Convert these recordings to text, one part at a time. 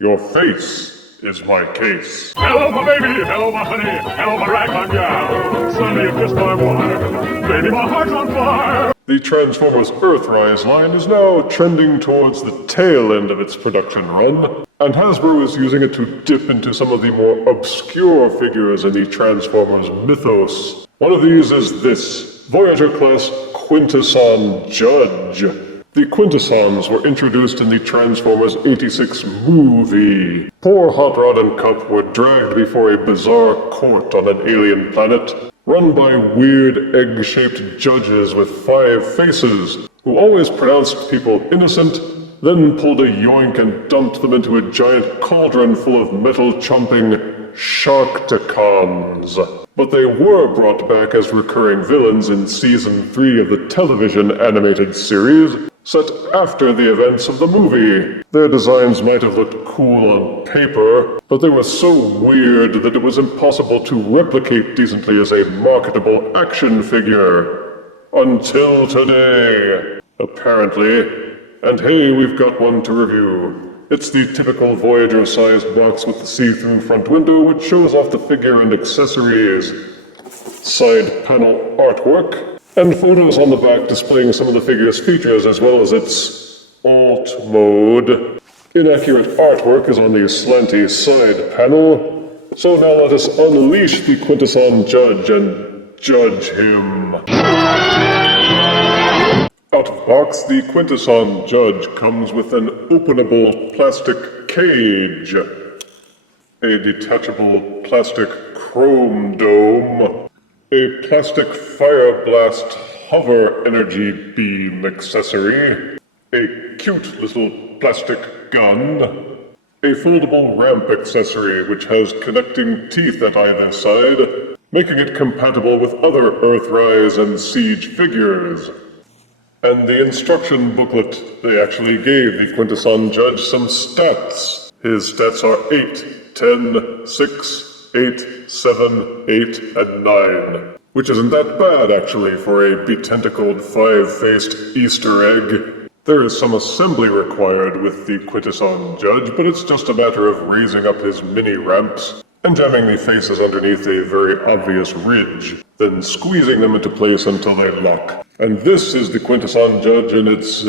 Your face is my case. Hello, my baby. Hello, my honey. Hello, my ragtime gal. Sonny, you kissed my wife. Baby, my heart's on fire. The Transformers Earthrise line is now trending towards the tail end of its production run, and Hasbro is using it to dip into some of the more obscure figures in the Transformers mythos. One of these is this voyager-class Quintesson Judge. The Quintessons were introduced in the Transformers 86 movie. Poor Hot Rod and Cup were dragged before a bizarre court on an alien planet, run by weird egg-shaped judges with 5 faces, who always pronounced people innocent, then pulled a yoink and dumped them into a giant cauldron full of metal-chomping Sharktacons. But they were brought back as recurring villains in Season 3 of the television animated series, set after the events of the movie. Their designs might have looked cool on paper, but they were so weird that it was impossible to replicate decently as a marketable action figure. Until today, apparently. And hey, we've got one to review. It's the typical Voyager-sized box with the see-through front window, which shows off the figure and accessories, side panel artwork, and photos on the back displaying some of the figure's features as well as its alt mode. Inaccurate artwork is on the slanty side panel, so now let us unleash the Quintesson Judge and judge him. Out of box, the Quintesson Judge comes with an openable plastic cage, a detachable plastic chrome dome, a plastic fire blast hover energy beam accessory, a cute little plastic gun, a foldable ramp accessory which has connecting teeth at either side, making it compatible with other Earthrise and Siege figures. And the instruction booklet, they actually gave the Quintesson Judge some stats. His stats are 8, 10, 6, 8, 7, 8, and 9. Which isn't that bad, actually, for a betentacled 5-faced Easter egg. There is some assembly required with the Quintesson Judge, but it's just a matter of raising up his mini-ramps and jamming the faces underneath a very obvious ridge, then squeezing them into place until they lock. And this is the Quintesson Judge in its,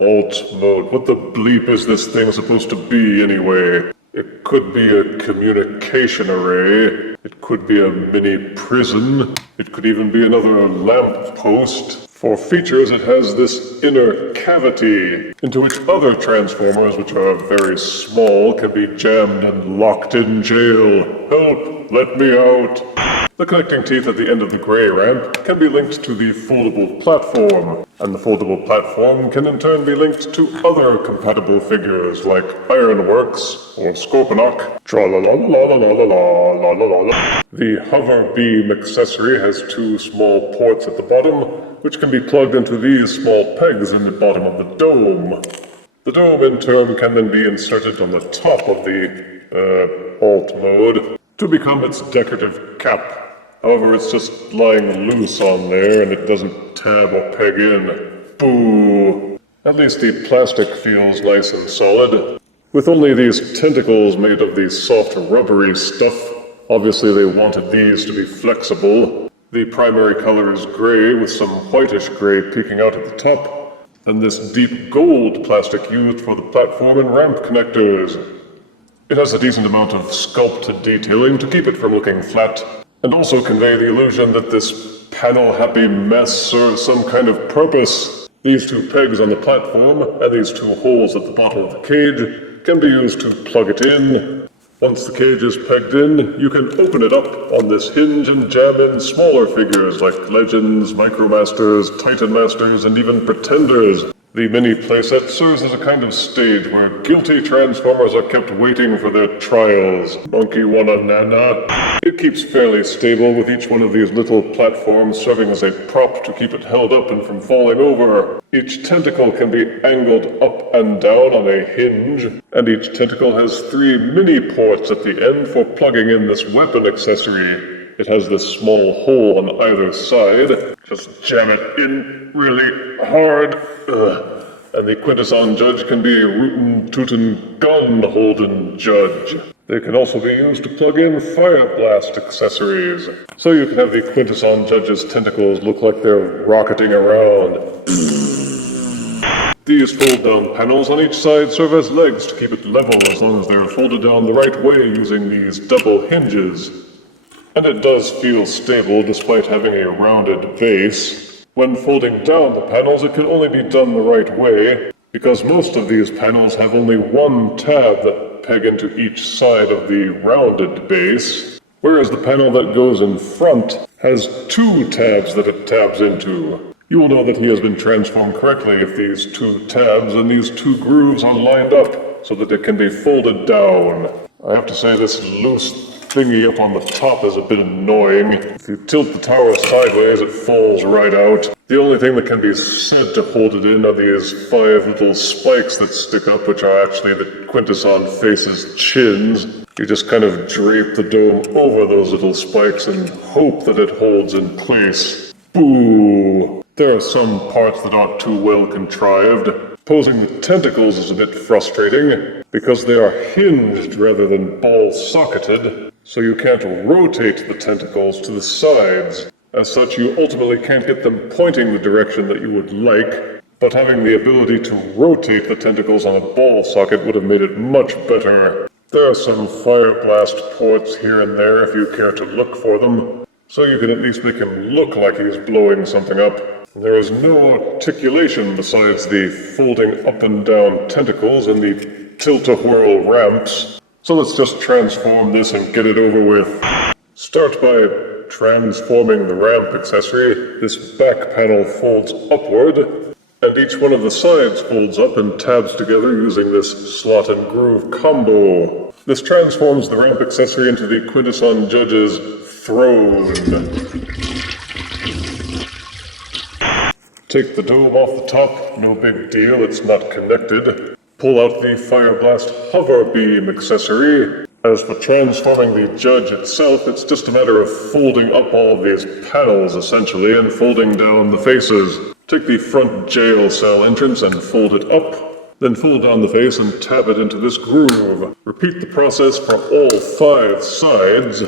alt mode. What the bleep is this thing supposed to be, anyway? It could be a communication array. It could be a mini prison. It could even be another lamp post. For features, it has this inner cavity, into which other Transformers, which are very small, can be jammed and locked in jail. Help! Let me out! The connecting teeth at the end of the gray ramp can be linked to the foldable platform, and the foldable platform can in turn be linked to other compatible figures like Ironworks or Scorponok. Tra-la-la-la-la-la-la-la-la-la. The hover beam accessory has 2 small ports at the bottom, which can be plugged into these small pegs in the bottom of the dome. The dome in turn can then be inserted on the top of the alt mode to become its decorative cap. However, it's just lying loose on there and it doesn't tab or peg in. Boo! At least the plastic feels nice and solid. With only these tentacles made of the soft rubbery stuff, obviously they wanted these to be flexible. The primary color is gray with some whitish gray peeking out at the top, and this deep gold plastic used for the platform and ramp connectors. It has a decent amount of sculpted detailing to keep it from looking flat, and also convey the illusion that this panel-happy mess serves some kind of purpose. These 2 pegs on the platform, and these 2 holes at the bottom of the cage, can be used to plug it in. Once the cage is pegged in, you can open it up on this hinge and jam in smaller figures like Legends, Micromasters, Titan Masters, and even Pretenders. The mini playset serves as a kind of stage where guilty Transformers are kept waiting for their trials. Monkey wanna nana? It keeps fairly stable with each one of these little platforms serving as a prop to keep it held up and from falling over. Each tentacle can be angled up and down on a hinge, and each tentacle has 3 mini ports at the end for plugging in this weapon accessory. It has this small hole on either side. Just jam it in really hard. And the Quintesson Judge can be rootin' tootin' gun-holding Judge. They can also be used to plug in fire blast accessories. So you can have the Quintesson Judge's tentacles look like they're rocketing around. These fold-down panels on each side serve as legs to keep it level as long as they're folded down the right way using these double hinges. And it does feel stable despite having a rounded base. When folding down the panels, it can only be done the right way, because most of these panels have only one tab that peg into each side of the rounded base, whereas the panel that goes in front has two tabs that it tabs into. You will know that he has been transformed correctly if these two tabs and these two grooves are lined up so that it can be folded down. I have to say this loose thingy up on the top is a bit annoying. If you tilt the tower sideways, it falls right out. The only thing that can be said to hold it in are these 5 little spikes that stick up, which are actually the Quintesson face's chins. You just kind of drape the dome over those little spikes and hope that it holds in place. Boo! There are some parts that aren't too well contrived. Posing the tentacles is a bit frustrating, because they are hinged rather than ball-socketed, so you can't rotate the tentacles to the sides. As such, you ultimately can't get them pointing the direction that you would like, but having the ability to rotate the tentacles on a ball socket would have made it much better. There are some fire blast ports here and there if you care to look for them, so you can at least make him look like he's blowing something up. There is no articulation besides the folding up and down tentacles and the tilt-a-whirl ramps, so let's just transform this and get it over with. Start by transforming the ramp accessory. This back panel folds upward, and each one of the sides folds up and tabs together using this slot and groove combo. This transforms the ramp accessory into the Quintesson Judge's throne. Take the dome off the top, no big deal, it's not connected. Pull out the Fire Blast Hover Beam accessory. As for transforming the Judge itself, it's just a matter of folding up all of these panels, essentially, and folding down the faces. Take the front jail cell entrance and fold it up, then fold down the face and tab it into this groove. Repeat the process for all 5 sides.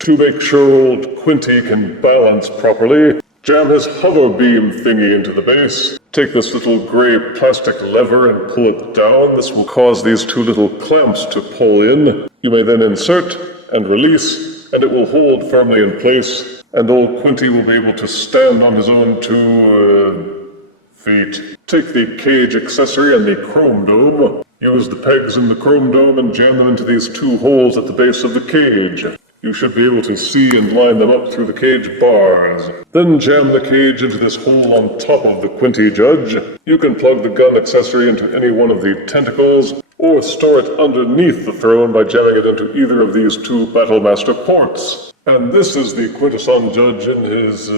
To make sure old Quinty can balance properly, jam his hover beam thingy into the base. Take this little gray plastic lever and pull it down. This will cause these 2 little clamps to pull in. You may then insert and release, and it will hold firmly in place, and old Quinty will be able to stand on his own 2 feet. Take the cage accessory and the chrome dome. Use the pegs in the chrome dome and jam them into these 2 holes at the base of the cage. You should be able to see and line them up through the cage bars. Then jam the cage into this hole on top of the Quinty Judge. You can plug the gun accessory into any one of the tentacles, or store it underneath the throne by jamming it into either of these 2 Battlemaster ports. And this is the Quintesson Judge in his,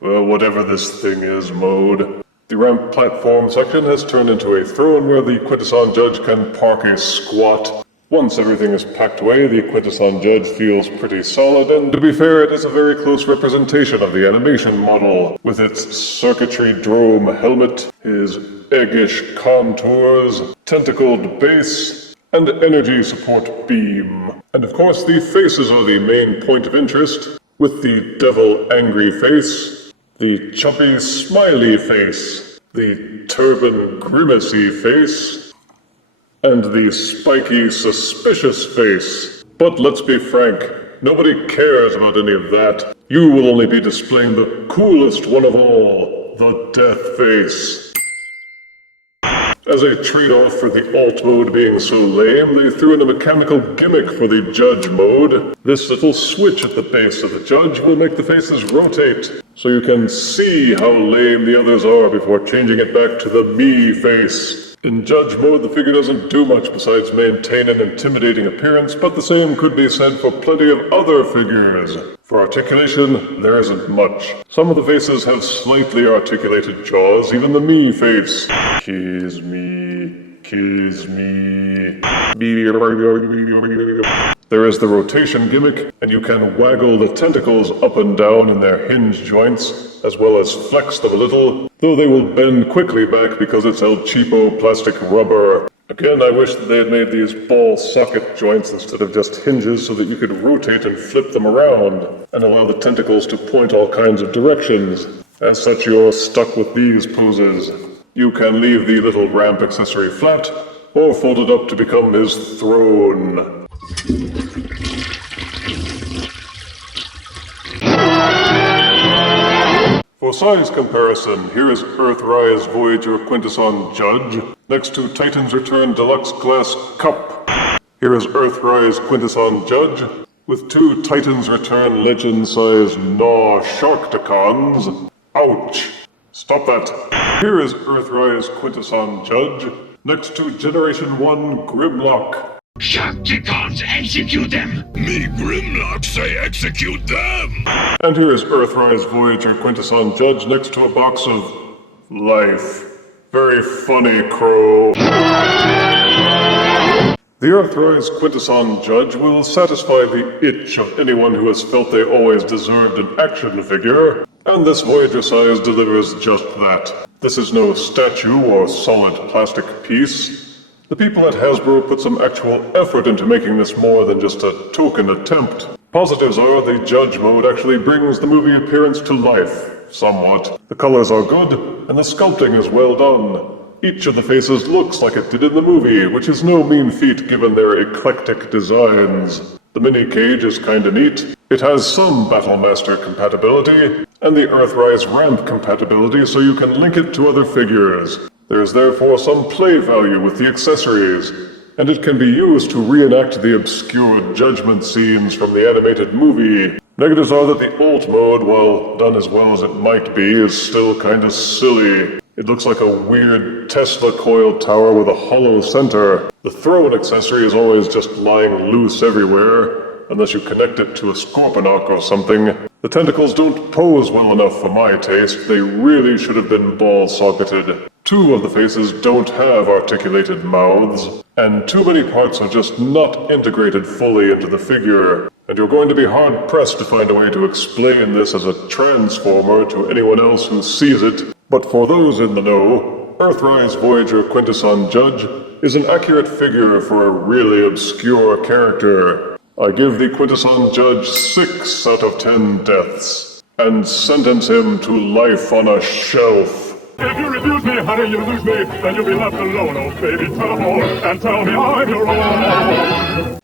whatever this thing is, mode. The ramp platform section has turned into a throne where the Quintesson Judge can park a squat. Once everything is packed away, the Quintesson Judge feels pretty solid, and to be fair, it is a very close representation of the animation model, with its circuitry drome helmet, his eggish contours, tentacled base, and energy support beam. And of course, the faces are the main point of interest, with the devil angry face, the chumpy smiley face, the turban grimacy face, and the spiky, suspicious face. But let's be frank, nobody cares about any of that. You will only be displaying the coolest one of all, the death face. As a trade-off for the alt mode being so lame, they threw in a mechanical gimmick for the Judge mode. This little switch at the base of the Judge will make the faces rotate, so you can see how lame the others are before changing it back to the me face. In Judge mode, the figure doesn't do much besides maintain an intimidating appearance, but the same could be said for plenty of other figures. For articulation, there isn't much. Some of the faces have slightly articulated jaws, even the me face. Kiss me, kiss me. There is the rotation gimmick, and you can waggle the tentacles up and down in their hinge joints, as well as flex them a little, though they will bend quickly back because it's El Cheapo plastic rubber. Again, I wish that they had made these ball socket joints instead of just hinges so that you could rotate and flip them around, and allow the tentacles to point all kinds of directions. As such, you're stuck with these poses. You can leave the little ramp accessory flat, or fold it up to become his throne. For size comparison, here is Earthrise Voyager Quintesson Judge next to Titan's Return Deluxe Glass Cup. Here is Earthrise Quintesson Judge with two Titan's Return Legend-sized Gnaw Sharkticons. Ouch! Stop that. Here is Earthrise Quintesson Judge next to Generation 1 Grimlock. Sharkticons, execute them! Me Grimlock say execute them! And here is Earthrise Voyager Quintesson Judge next to a box of life. Very funny, Crow. The Earthrise Quintesson Judge will satisfy the itch of anyone who has felt they always deserved an action figure, and this Voyager size delivers just that. This is no statue or solid plastic piece. The people at Hasbro put some actual effort into making this more than just a token attempt. Positives are the Judge mode actually brings the movie appearance to life, somewhat. The colors are good, and the sculpting is well done. Each of the faces looks like it did in the movie, which is no mean feat given their eclectic designs. The mini-cage is kinda neat. It has some Battlemaster compatibility, and the Earthrise ramp compatibility so you can link it to other figures. There is therefore some play value with the accessories, and it can be used to reenact the obscure judgment scenes from the animated movie. Negatives are that the alt mode, while done as well as it might be, is still kinda silly. It looks like a weird Tesla coil tower with a hollow center. The throne accessory is always just lying loose everywhere, unless you connect it to a Scorponok or something. The tentacles don't pose well enough for my taste. They really should have been ball-socketed. Two of the faces don't have articulated mouths, and too many parts are just not integrated fully into the figure. And you're going to be hard-pressed to find a way to explain this as a transformer to anyone else who sees it. But for those in the know, Earthrise Voyager Quintesson Judge is an accurate figure for a really obscure character. I give the Quintesson Judge 6 out of 10 deaths, and sentence him to life on a shelf. If you refuse me, honey, you lose me. Then you'll be left alone, oh baby. Tell them all, and tell me I'm your own.